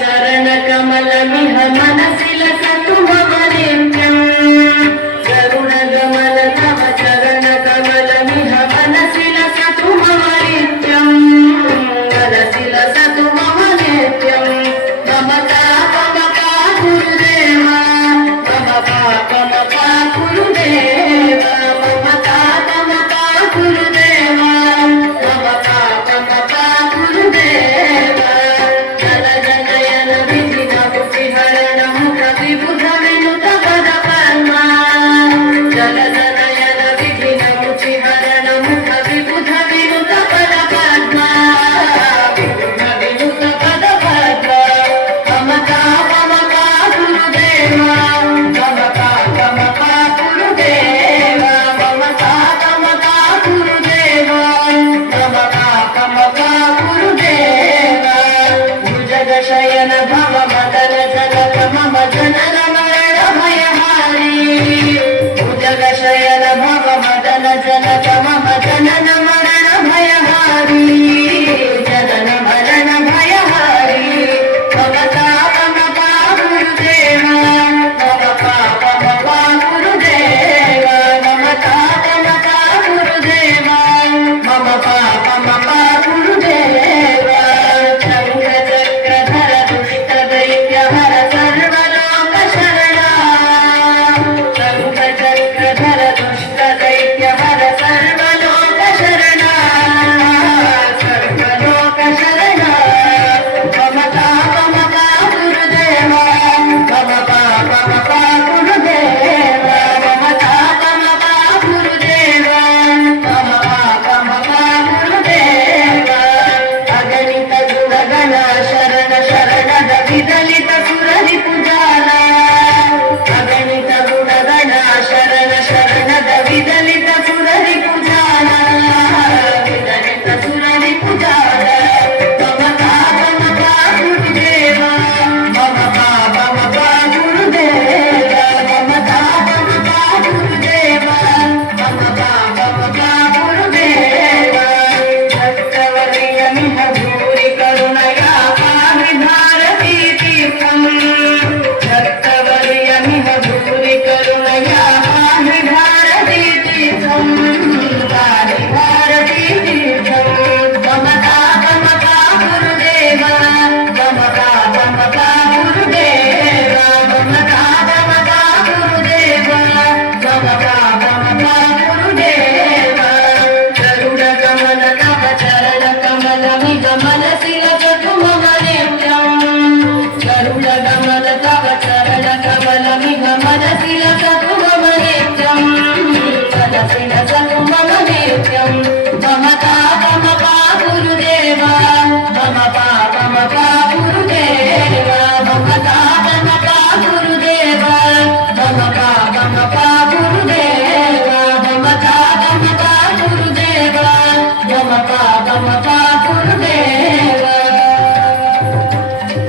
चरण कमलमिह मनसि लसतु मम नित्यम् गरुडगमन तव चरण कमलमिह मनसि लसतु मम नित्यम् मनसि लसतु मम नित्यम् ममता गुरुदेव ममता गुरुदेव ममता गुरुदेव ममता गुरुदेव जल जनयन विधिन बुद्धिहरणं कविबुध विनुत पद पद्मा जल जनयन विधिन बुद्धिहरणं कविबुध विनुत पद पद्मा विनुत पद पद्मा ममता गुरुदेव ममता गुरुदेव ममता गुरुदेव ममता गुरुदेव भुजगशयन भव